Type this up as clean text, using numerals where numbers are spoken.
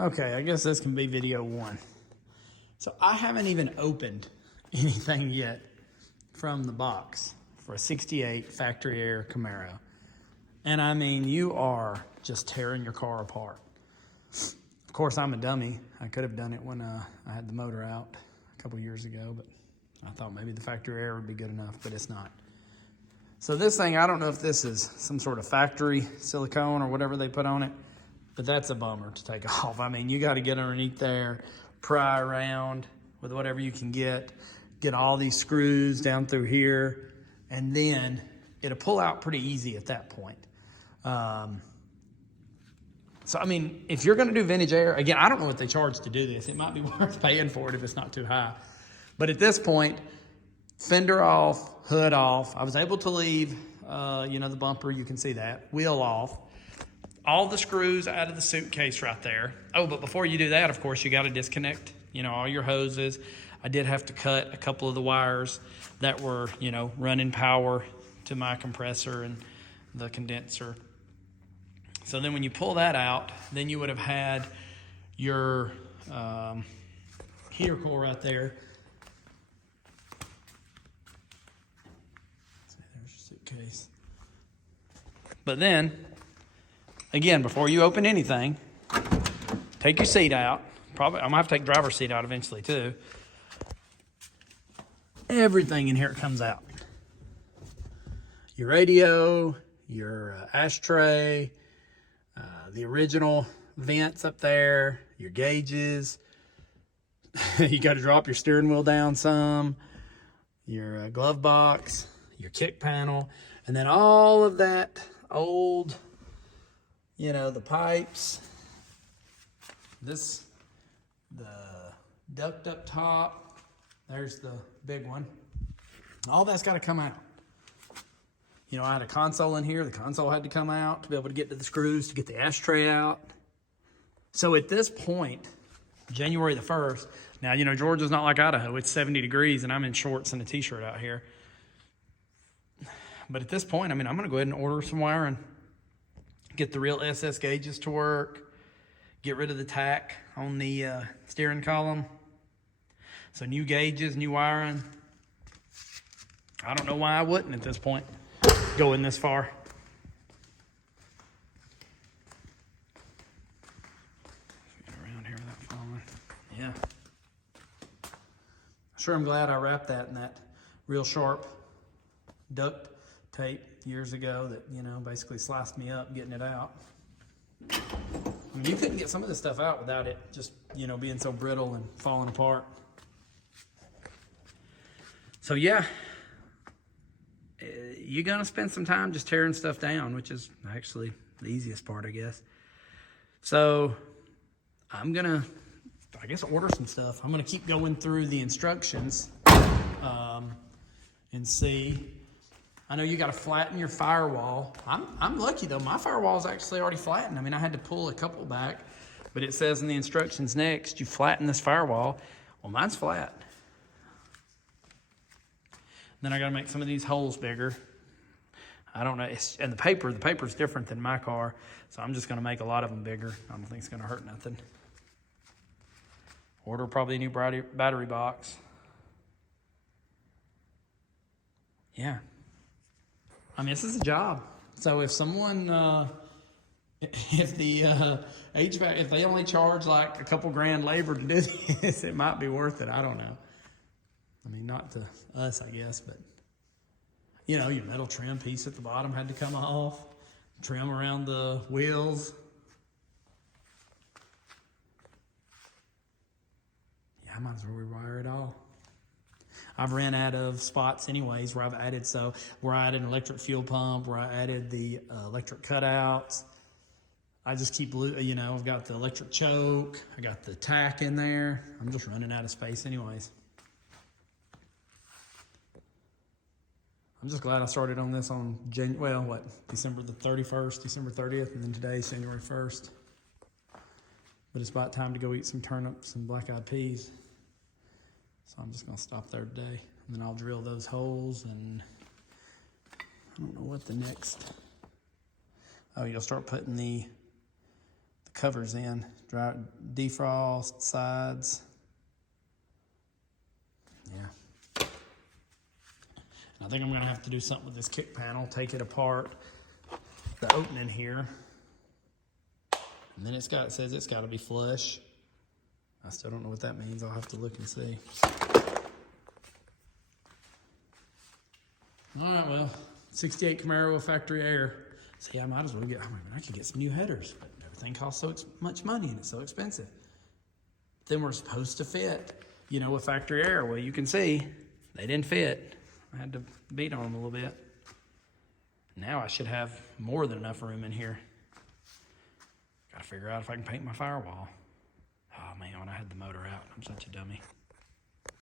Okay, I guess this can be video one. So I haven't even opened anything yet from the box for a 68 factory air Camaro. And I mean, you are just tearing your car apart. Of course, I'm a dummy. I could have done it when I had the motor out a couple years ago, but I thought maybe the factory air would be good enough, but it's not. So this thing, I don't know if this is some sort of factory silicone or whatever they put on it, but that's a bummer to take off. I mean, you got to get underneath there, pry around with whatever you can get all these screws down through here, and then it'll pull out pretty easy at that point. So, I mean, if you're going to do vintage air, again, I don't know what they charge to do this. It might be worth paying for it if it's not too high. But at this point, fender off, hood off. I was able to leave, the bumper. You can see that. Wheel off. All the screws out of the suitcase right there. Oh, but before you do that, of course, you got to disconnect, all your hoses. I did have to cut a couple of the wires that were, running power to my compressor and the condenser. So then when you pull that out, then you would have had your heater coil right there. See, there's your suitcase. But then, again, before you open anything, take your seat out. Probably, I'm gonna have to take the driver's seat out eventually too. Everything in here comes out. Your radio, your ashtray, the original vents up there, your gauges. You got to drop your steering wheel down some, your glove box, your kick panel, and then all of that old, the pipes, the duct up top, there's the big one. All that's got to come out. I had a console in here. The console had to come out to be able to get to the screws, to get the ashtray out. So at this point, January the 1st, now, Georgia's not like Idaho. It's 70 degrees, and I'm in shorts and a T-shirt out here. But at this point, I'm going to go ahead and order some wiring, get the real SS gauges to work, get rid of the tack on the steering column. So new gauges, new wiring. I don't know why I wouldn't at this point. Going this far. Get around here without falling. Yeah. Sure, I'm glad I wrapped that in that real sharp duct tape years ago that, basically sliced me up getting it out. I mean, you couldn't get some of this stuff out without it just, being so brittle and falling apart. So, yeah. You're going to spend some time just tearing stuff down, which is actually the easiest part, I guess. So I'm going to, order some stuff. I'm going to keep going through the instructions and see. I know you got to flatten your firewall. I'm lucky, though. My firewall is actually already flattened. I had to pull a couple back, but it says in the instructions next, you flatten this firewall. Well, mine's flat. Then I got to make some of these holes bigger. I don't know. And the paper's different than my car, so I'm just going to make a lot of them bigger. I don't think it's going to hurt nothing. Order probably a new battery box. Yeah. This is a job. So if someone, if the HVAC, if they only charge like a couple grand labor to do this, it might be worth it. I don't know. Not to us, I guess, but, your metal trim piece at the bottom had to come off, trim around the wheels. Yeah, I might as well rewire it all. I've ran out of spots anyways where I added an electric fuel pump, where I added the electric cutouts. I just keep, I've got the electric choke, I got the tack in there. I'm just running out of space anyways. I'm just glad I started on this on December the 31st, December 30th, and then today's January 1st. But it's about time to go eat some turnips and black-eyed peas. So I'm just going to stop there today. And then I'll drill those holes, and I don't know what the next... Oh, you'll start putting the the cover's in. Dry, defrost, sides. Yeah. I think I'm gonna have to do something with this kick panel, take it apart, the opening here. And then it says it's gotta be flush. I still don't know what that means. I'll have to look and see. All right, well, 68 Camaro factory air. See, I might as well I could get some new headers, but everything costs so much money and it's so expensive. Then we're supposed to fit, you know, with factory air. Well, you can see they didn't fit. I had to beat on them a little bit. Now I should have more than enough room in here. Gotta figure out if I can paint my firewall. Oh man, when I had the motor out, I'm such a dummy.